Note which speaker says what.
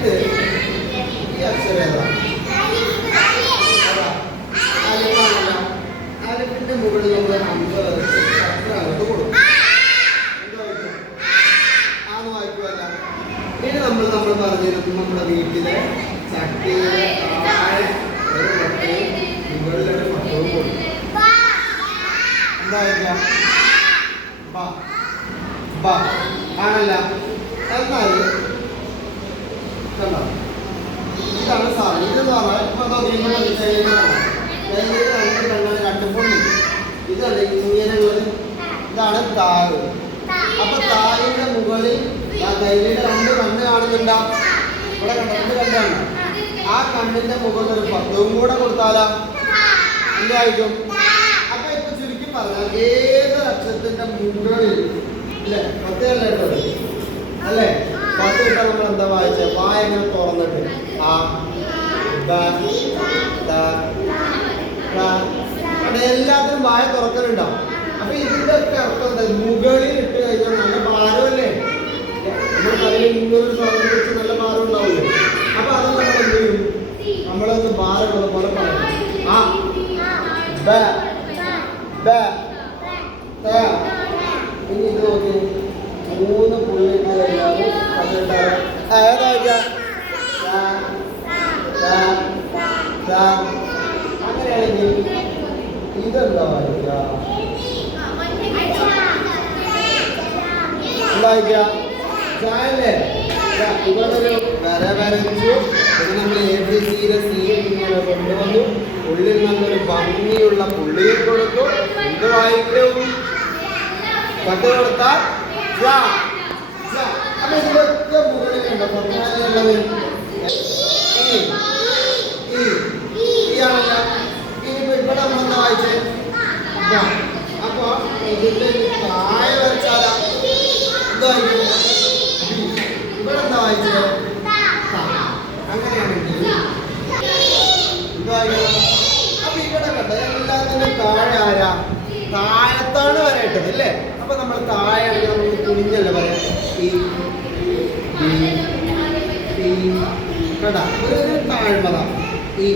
Speaker 1: ഇത് ഈ അക്ഷരം ഏതാ. അലിഫാണല്ലോ. അലിഫിന്റെ മുകളിൽ നമ്മൾ അമ്പത് അക്ഷരം അങ്ങോട്ട് കൊടുക്കും. ഇനി നമ്മൾ നമ്മൾ പറഞ്ഞിരുന്നു നമ്മുടെ വീട്ടിലെ മുകളിൽ ഒരു വട്ടവും കൊടുക്കും. എന്താ വായിക്കുക ബ. ബ. ആണല്ല. എന്നാൽ ഇതാണ് സാധനം. ഇത് പറഞ്ഞാൽ രണ്ട് പൊണ്ണി ഇതാണ് ഇങ്ങനെയുള്ളത് ഇതാണ് താഴ്. അപ്പൊ താഴിന്റെ മുകളിൽ ആ കൈലിന്റെ രണ്ട് കണ്ണ് കാണുന്നുണ്ടാ? ഇവിടെ കണ്ടോ? രണ്ട് കണ്ണാണ്. ആ കണ്ണിന്റെ മുകളിൽ ഒരു പത്തവും കൂടെ കൊടുത്താലാ? എന്തായിരിക്കും അപ്പൊ ഇപ്പൊ ചുരുക്കി പറഞ്ഞാൽ ഏത് അക്ഷരത്തിന്റെ മുകളിൽ? അല്ലേ? പത്തല്ല അല്ലേ? പത്ത് നമ്മൾ എന്താ വായിച്ച? വായ ഇങ്ങനെ തുറന്നിട്ട്. ആ എല്ലാത്തിനും വായ തുറക്കലുണ്ടാവും. അപ്പൊ ഇതിന്റെ അർത്ഥം എന്താ? മുകളിൽ ഇട്ട് കഴിഞ്ഞാൽ നല്ല ഭാരമല്ലേ? നമ്മൾ തലയിൽ ഇങ്ങനൊരു സാധനം നല്ല ഭാരം ഉണ്ടാവില്ലേ അപ്പൊ അത് നമ്മൾ എന്ത് ചെയ്യും? നമ്മളൊന്ന് ഭാരമുള്ള പോലെ പറയും. ആ ബ ബ ഇനി ഇത് നോക്കി മൂന്ന് പുള്ളി ഇട്ട് കഴിഞ്ഞാൽ അതുണ്ടാവും ഏതാ അങ്ങനെയാണെങ്കിൽ ഇതെന്താ വായിക്കുക വായിക്കുക ചായല്ലേ ഇവിടെ ഒരു വര വരച്ചു ഇത് നമ്മൾ എ ബി സിയിലെ സി ഇങ്ങനെ കൊണ്ടുവന്നു ഉള്ളിൽ നല്ലൊരു ഭംഗിയുള്ള പുള്ളിയിൽ കൊടുത്തു എന്ത് വായിക്കും പത്ത് കൊടുത്താൽ. അപ്പൊ ഇതിലൊക്കെ ഈ ആണല്ലോ ഇനിയിപ്പോ ഇവിടെ നമ്മളെന്താ വായിച്ചേ അപ്പൊ ഇതിന്റെ താഴെ വരച്ചാലാ എന്താ വായിക്കും ഇവിടെ എന്താ വായിച്ചേ. അങ്ങനെയാണെങ്കിൽ എന്താ വായിക്കണം അപ്പൊ താഴെ ആരാ താഴത്താണ് വരേണ്ടത് അല്ലേ അപ്പൊ നമ്മൾ താഴെ ആണെങ്കിൽ നമ്മൾ കുനിഞ്ഞല്ലേ പറയാം ഈ ഈ ഒരു ഈ